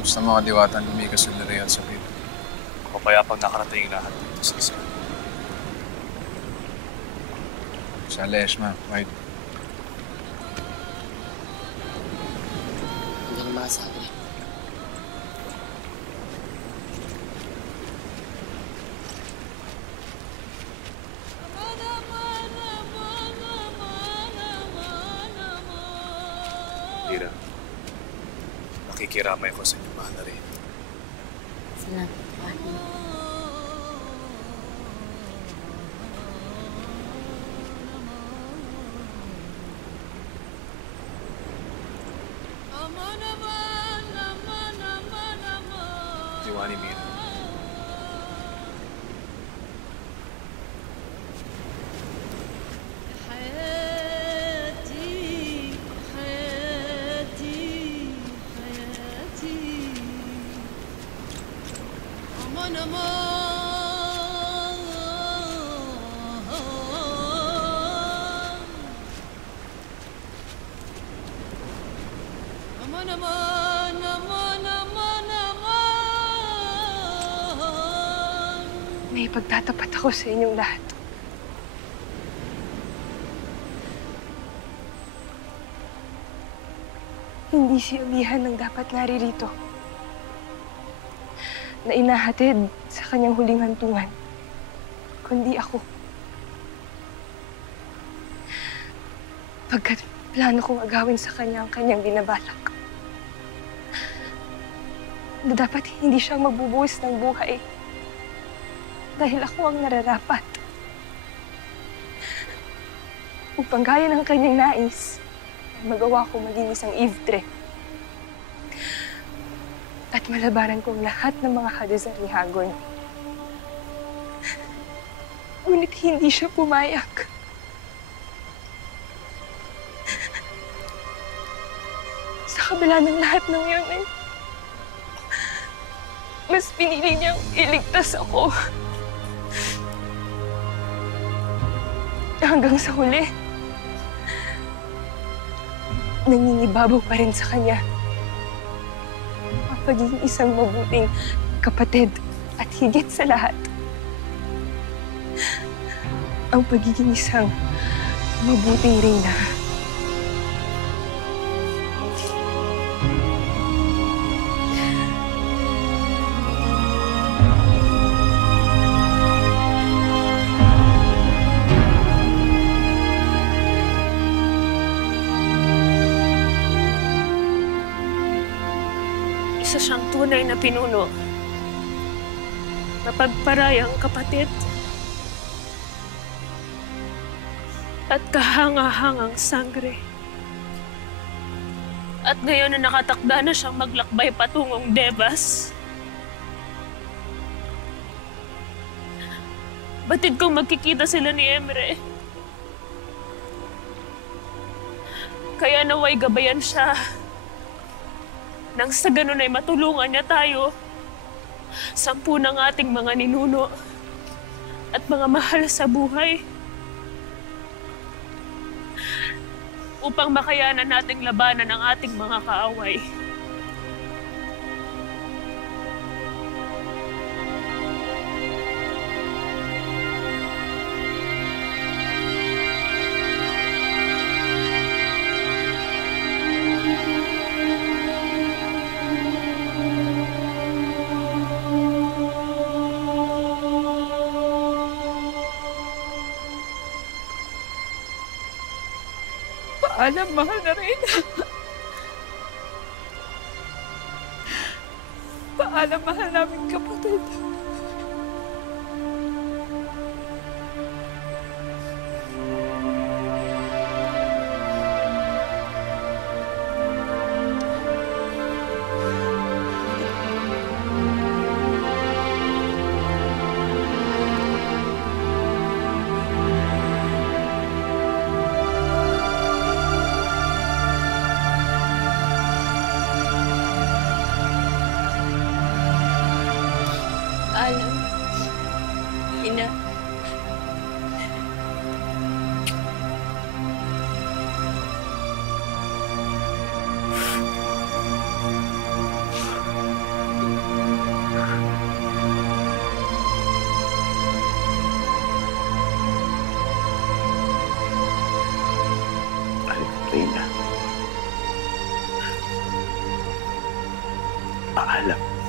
Kamusta mga diwatang lumikas sa Lareal sa pito? Mapayapang nakarating lahat dito sa isa. Sa Lesma, White. Hanggang mga sabi. Tira, nakikiramay ko sa inyo, mahal na rin. Salamat, Wani. Diwani Mira. May pagtatapat ako sa inyong lahat. Hindi si Amihan ang dapat naririto. Na inahatid sa kanyang huling hantungan, kundi ako. Pagkat plano kong agawin sa kanya ang kanyang binabalak. Na dapat hindi siya magbubuwis ng buhay. Dahil ako ang nararapat. Upang gaya ng kanyang nais, ay magawa ko maging isang Ivdre. At malabanan kong lahat ng mga hadizar ni Hagon. Ngunit hindi siya pumayag. Sa kabila ng lahat ng yun, ay mas pinili niyang iligtas ako. Hanggang sa huli, nangingibabaw pa rin sa kanya ang pagiging isang mabuting kapatid at higit sa lahat, ang pagiging isang mabuting reyna. Isa siyang tunay na pinuno. Mapagparayang kapatid. At kahanga-hangang sangre. At ngayon na nakatakda na siyang maglakbay patungong Devas. Batid kong magkikita sila ni Emre. Kaya naway gabayan siya. Nang sa ganun ay matulungan niya tayo. 10 ng ating mga ninuno at mga mahal sa buhay. Upang makayanan nating labanan ang ating mga kaaway. Paalam, mahal na rin. Paalam, mahal namin kapatid. Reyna. Paalam.